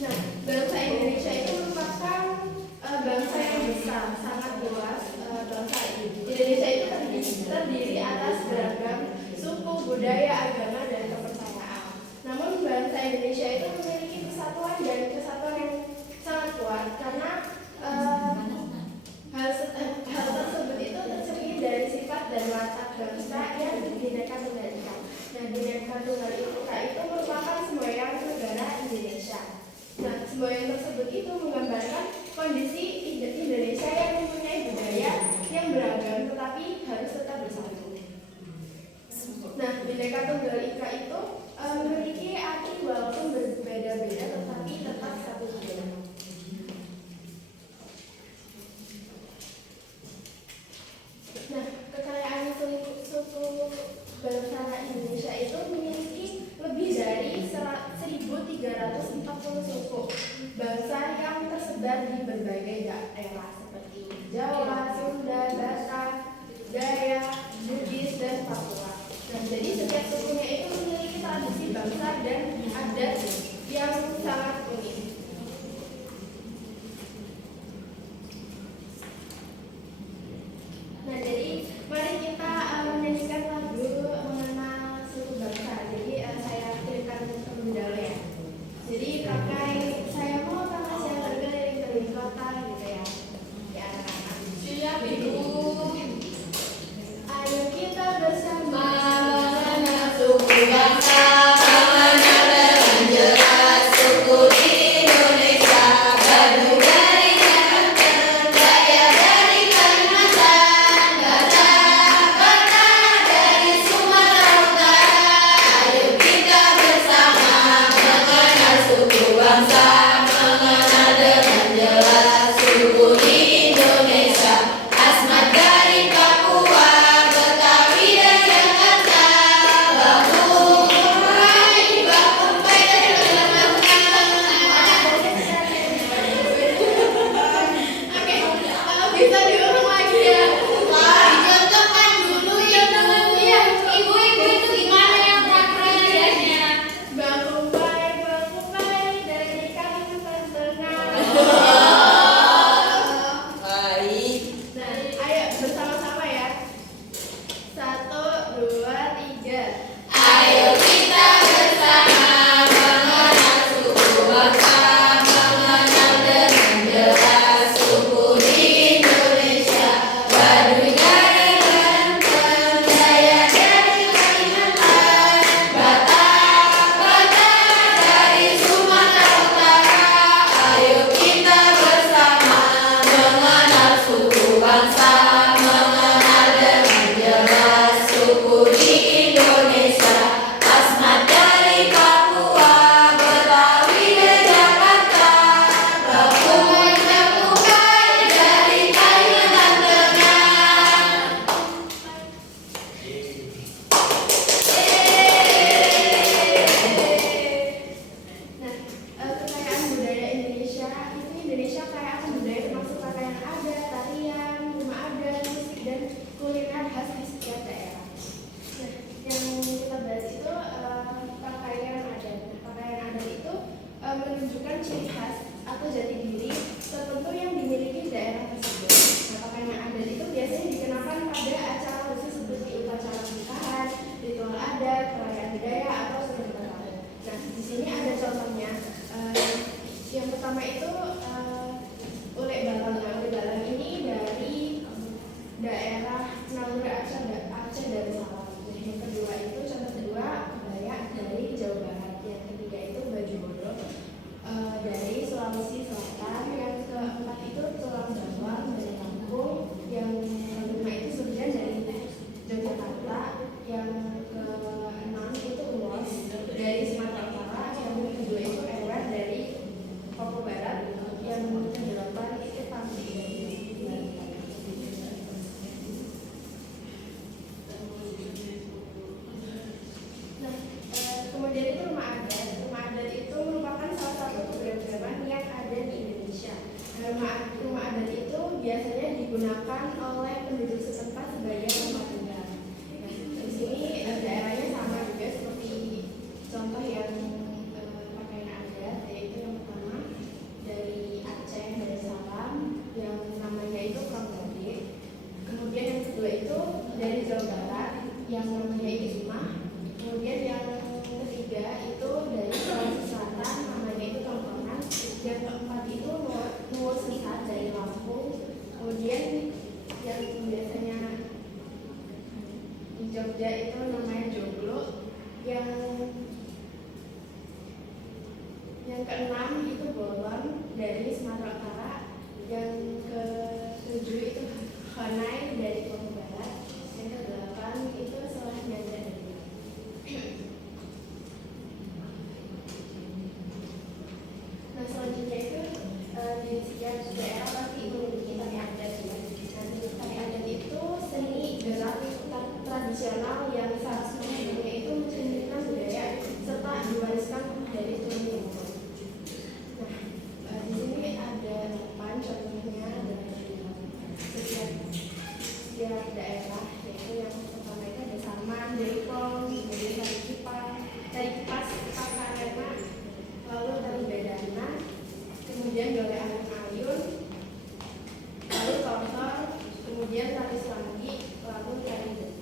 Nah, bangsa Indonesia itu merupakan bangsa yang besar, sangat luas. Bangsa Indonesia itu terdiri atas beragam suku, budaya, agama, dan kepercayaan. Namun bangsa Indonesia itu memiliki kesatuan dan kesatuan yang sangat kuat karena hal tersebut itu tercermin dari sifat dan watak bangsa yang Bhinneka Tunggal Ika. Nah, Bhinneka Tunggal Ika itu merupakan semboyan negara Indonesia. Nah, semboyan tersebut itu menggambarkan kondisi Indonesia yang mempunyai budaya yang beragam tetapi harus tetap bersatu. Nah, Bhinneka Tunggal Ika itu memiliki arti walaupun berbeda-beda tetapi tetap satu tujuan. Nah, kekayaan suku bangsa Indonesia itu memiliki lebih dari 1.340 suku bangsa yang tersebar di berbagai daerah seperti Jawa, Sunda, Batak, Dayak, Bugis, dan Papua. Nah, jadi setiap sukunya itu memiliki tradisi bangsa dan adat yang sangat unik. Nah, jadi mari kita menyanyikan lagu mengenal suku bangsa. Jadi saya kirimkan terlebih dahulu ya. Jadi pakai saya mau tamasya berkeliling-keliling kota gitu ya. Ya anak-anak. Siap Ibu. Ayo kita bersama Mengenal suku bangsa, mengenal dengan jelas suku di Indonesia. Badung dari Banten, Dayak dari Kalimantan, Batak dari Sumatera Utara. Ayo kita bersama mengenal suku bangsa, mengenal dengan jelas suku di Indonesia. Asmat dari Papua, Betawi dan Jakarta, Bakumpai dari bisa diulang lagi ya. dicontohkan dulu Ibu itu gimana yang prakteknya? Bakumpai dari Kalimantan Tengah. Baik. Nah, ayo bersama-sama ya. 1, 2, 3. Ayo kita bersama mengenal suku bangsa, mengenal dengan jelas suku di Indonesia. Baduy dari Banten, Dayak dari Kalimantan, Batak dari Sumatera Utara. Ayo kita bersama mengenal suku bangsa, mengenal dengan jelas suku di Indonesia. Asmat dari Papua, Betawi dan Jakarta, Bakumpai dari Kalimantan Tengah. Nah, kekayaan budaya Indonesia itu Indonesia kaya akan budaya termasuk pakaian adat, tarian, rumah adat, musik dan kuliner khas di setiap daerah. Nah, yang kita bahas itu pakaian adat. Nah, pakaian adat itu menunjukkan ciri khas atau jati diri tertentu yang dimiliki daerah tersebut. Nah, pakaian adat itu biasanya dikenakan pada acara khusus seperti upacara pernikahan, ritual adat, perayaan budaya atau seni tertentu. Nah, di sini ada contohnya. Yang pertama itu ulek balang. Nah, ulek balang ini dari daerah Naura Aceh Darussalam. Nah, yang kedua itu contoh kedua kebaya dari Jawa Barat. Yang ketiga itu baju bodoh dari Sulawesi Selatan. Yang keempat itu tulang bawang dari Lampung. Yang kelima itu surjan dari Yogyakarta. Yang keenam itu ulos dari Sumatera Utara. Yang kedua itu ewer dari Papua Barat. Yang kedelapan itu pampi dari Nah, kemudian itu rumah adat. Rumah adat itu merupakan salah satu keberagaman yang ada di Indonesia. Nah, rumah adat itu biasanya digunakan oleh penduduk setempat sebagai tempat tinggal. Nah, di sini daerahnya sama juga seperti contoh yang pakaian adat, yaitu yang pertama Yang keenam itu Bolon dari Sumatera Utara. Yang ketujuh itu Honai dari Papua Barat. Yang kedelapan itu Selah Nyanda dari Nah, selanjutnya itu di setiap daerah pasti memiliki tari adat ya. Nah, tari adat itu seni gerak tradisional yang salah satunya itu mencerminkan budaya serta diwariskan dari turun temurun. Nah, di sini ada 8 contohnya dari setiap daerah, yaitu yang pertama itu ada Saman, Jaipong, kemudian tari kipas, Pakarena, lalu tari Bedana, kemudian Gale Alun-Alun, lalu Tortor, kemudian tari Selangi, lalu tari Denis.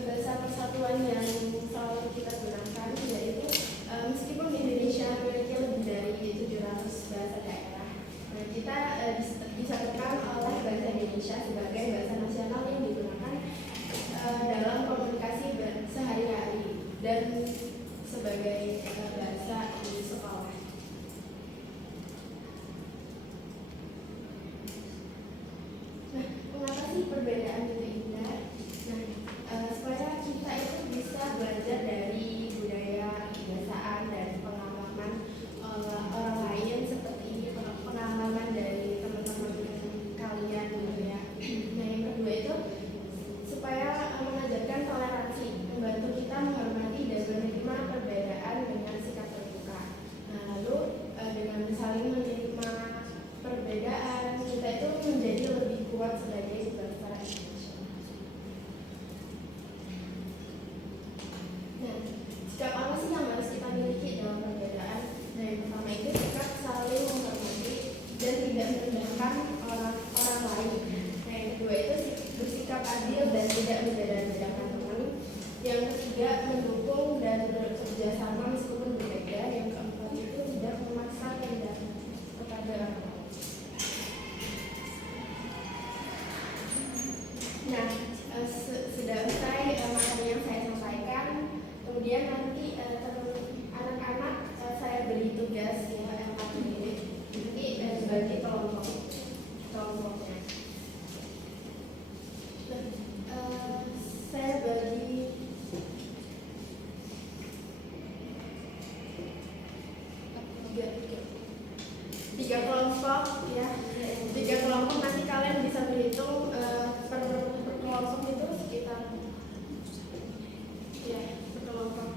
Bahasa persatuan yang selalu kita gunakan yaitu meskipun Indonesia memiliki lebih dari 700 bahasa daerah, nah kita disatukan oleh bahasa Indonesia sebagai bahasa nasional yang digunakan dalam komunikasi sehari-hari dan sebagai bahasa di sekolah. Nah, mengapa sih perbedaan itu indah? Nah, supaya kita itu bisa belajar dari budaya, kebiasaan, dan pengalaman orang lain seperti pengalaman dari teman-teman kalian gitu ya. Nah, yang kedua itu supaya mengajarkan toleransi, membantu kita menghormati dan menerima perbedaan dengan sikap terbuka. Nah, lalu dengan saling menerima perbedaan, kita itu menjadi lebih kuat sebagai bangsa Indonesia. Nah, sikap apa sih yang harus kita miliki dalam perbedaan? Nah, yang pertama itu sikap saling menghormati dan tidak merendahkan orang lain. Nah, yang kedua itu bersikap adil dan tidak membeda-bedakan teman. Yang ketiga mendukung dan bekerja sama meskipun berbeda. Yang keempat itu tidak memaksa kehendak kepada orang lain. Nah, sudah usai materi yang saya sampaikan. Kemudian nanti anak-anak saya beri tugas ya yang ini nanti dibagi kelompoknya. Saya bagi tiga kelompok ya. 3 kelompok, nanti kalian bisa berhitung per kelompok itu sekitar ya per kelompok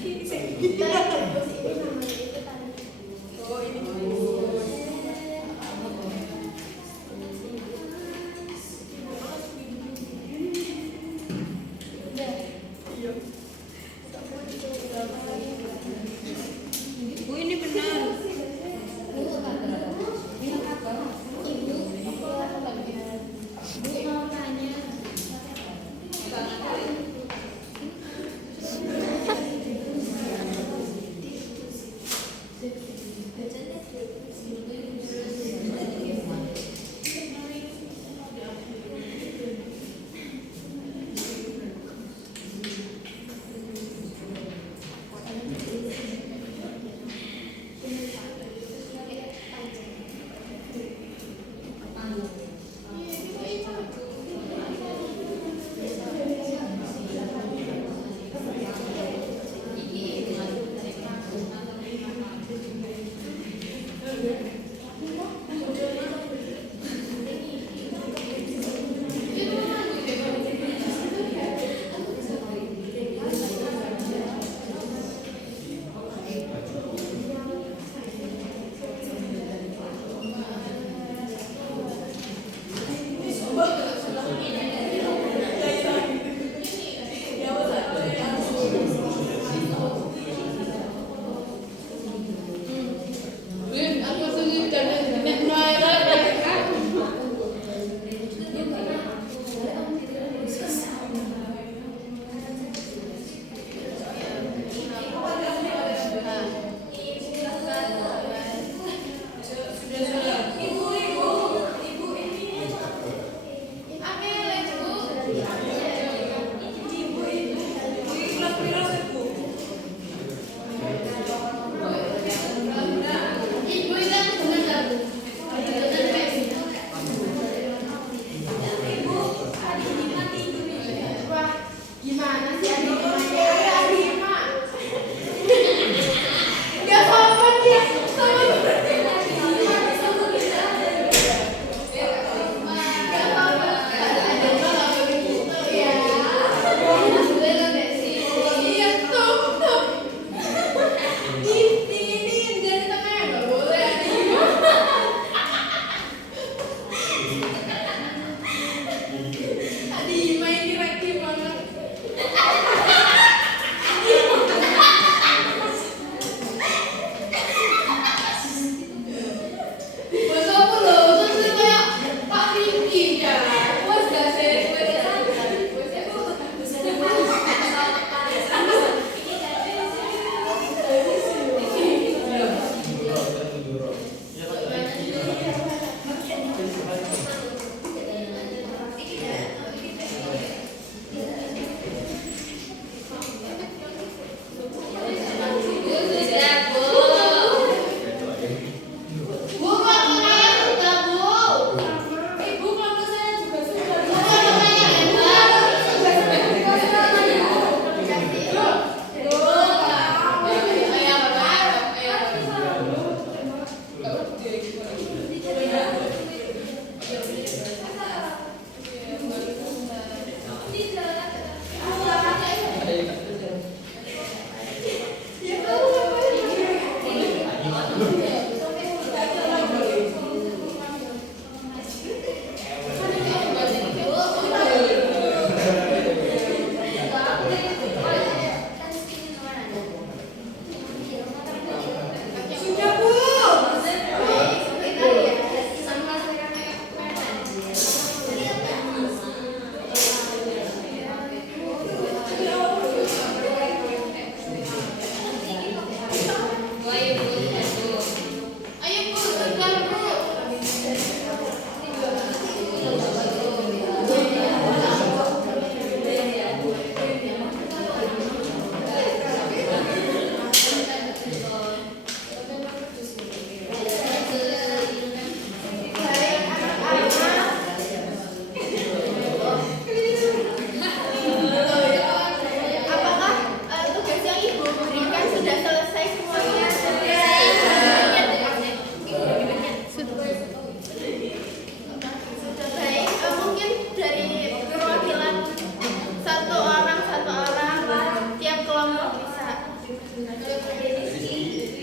Terus ini namanya itu tadi. Oh, ini. Bu, ini benar. Bu mau tanya.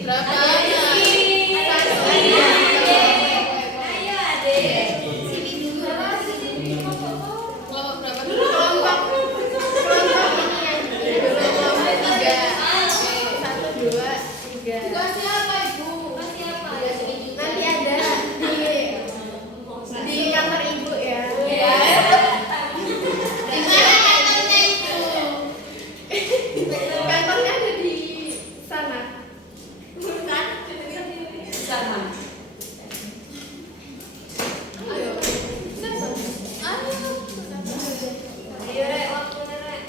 Berapa? Ayo adek. Sini dulu. Kelompok berapa? Kelompok ini yang kelompok 3. 1, 2, 3. siapa ibu? Masih apa? Nanti ada di kantor ibu ya. Di mana kantornya itu? Kantornya ada di sana. Sama. Ayo. Ayo rek, waktunya rek.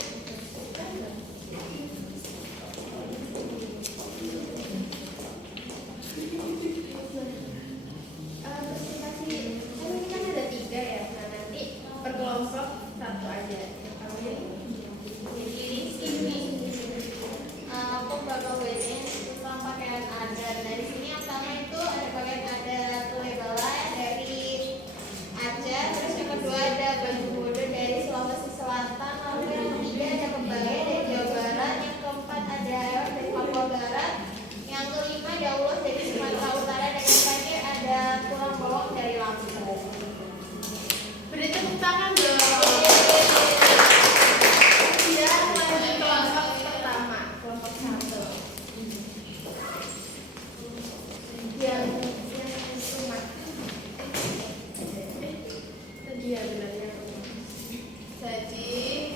Presentasi kan ini kan ada 3 ya. Nah nanti per kelompok 1 aja. Jadi sini aku bakal wedding tentang pakaian adat. Dari sini yang pertama itu ada pakaian adat Tulebala dari Aceh. Terus yang kedua ada baju bodo dari Sulawesi Selatan. Lalu yang ketiga ada kebaya dari Jawa Barat. Yang keempat ada hewan dari Papua Barat. Yang kelima Daulah dari Sumatera Utara. Dan yang terakhir ada tulang bawang dari Lampung. Beri tepuk tangan dong. Dia mulai kelompok pertama, kelompok 1. Yang rumah. Tadi ya benarnya. Jadi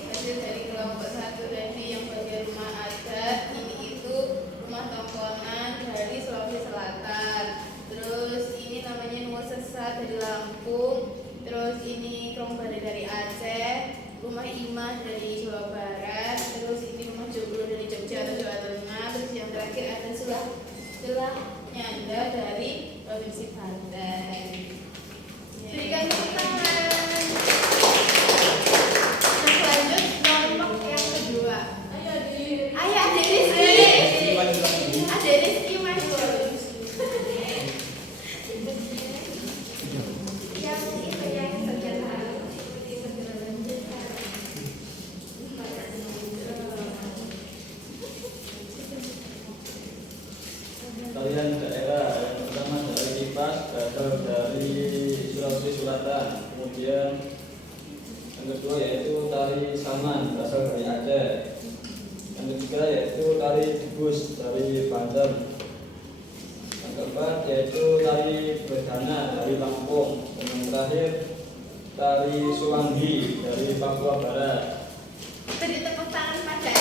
hasil dari kelompok 1 tadi yang bagian rumah adat ini itu rumah tongkonan dari Sulawesi Selatan. Terus ini namanya Nuwa Sesat dari Lampung. Terus ini Krongbari dari Aceh, rumah Imah dari Jawa Barat. Terus ini rumah Joglo dari Jogja atau Jawa Tengah. Terus yang terakhir ada Selah Nyanda dari Provinsi Banten. Berikan tepuk tangan. Nah lanjut kelompok yang kedua. Ayo adik Rizky. Adik Rizky masuk. Yang itu yang sejarah. Tarian daerah yang pertama dari Kipas berasal dari Sulawesi Selatan. Kemudian yang kedua yaitu tari Saman berasal dari Aceh. Yang ketiga yaitu tari Dubus dari Banten. Yang keempat yaitu tari Berdana dari Lampung. Dan yang terakhir tari Suwanggi dari Papua Barat. Beri tepuk tangan pada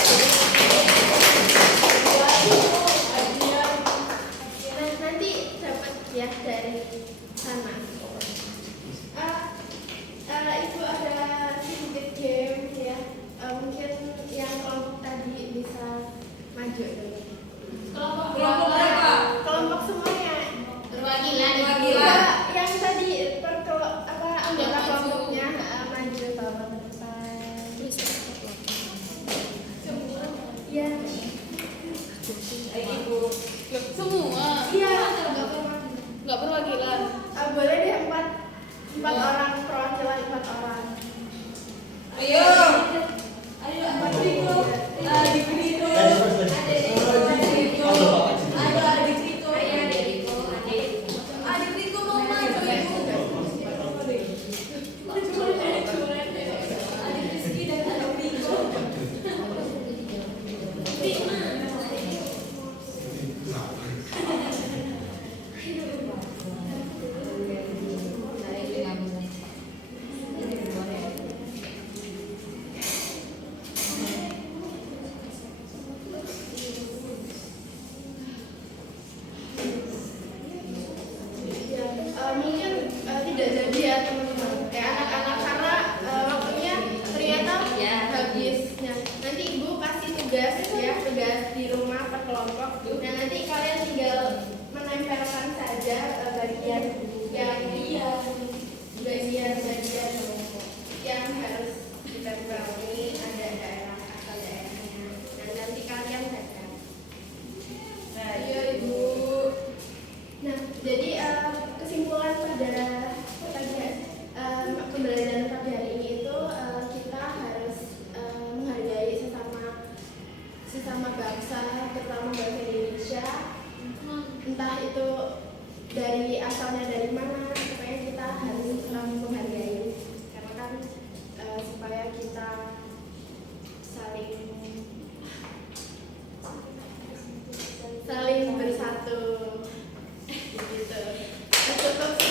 Nah, nanti dapat ya dari sana. Ibu ada sedikit game ya. Mungkin yang kelompok tadi bisa maju dulu. Kelompok berapa? Kelompok semuanya. Perwakilan. Yang tadi anggota kelompoknya maju ke bawah ke depan. Iya. Ibu. Semua Iya. nggak perwakilan. Boleh deh 4 orang perwakilan 4 orang. Ayo. Ayo adik Riko. Adik Riko. Adik Riko mau maju Ibu. Adik Rizky dan adik Riko. Mungkin tidak jadi ya teman-teman anak-anak karena waktunya ternyata habisnya. Nanti ibu kasih tugas ya, tugas di rumah per kelompok. Nah nanti kalian tinggal menempelkan saja bagian yang harus ditempeli, ada daerah asal daerahnya. Dan nanti kalian baca. Iya ibu. Nah, jadi kesimpulan pada pembelajaran pada hari ini itu kita harus menghargai sesama bangsa, terutama bangsa Indonesia. entah itu dari asalnya dari mana, supaya kita harus menghargai, karena kan supaya kita saling bersatu gitu. Cukup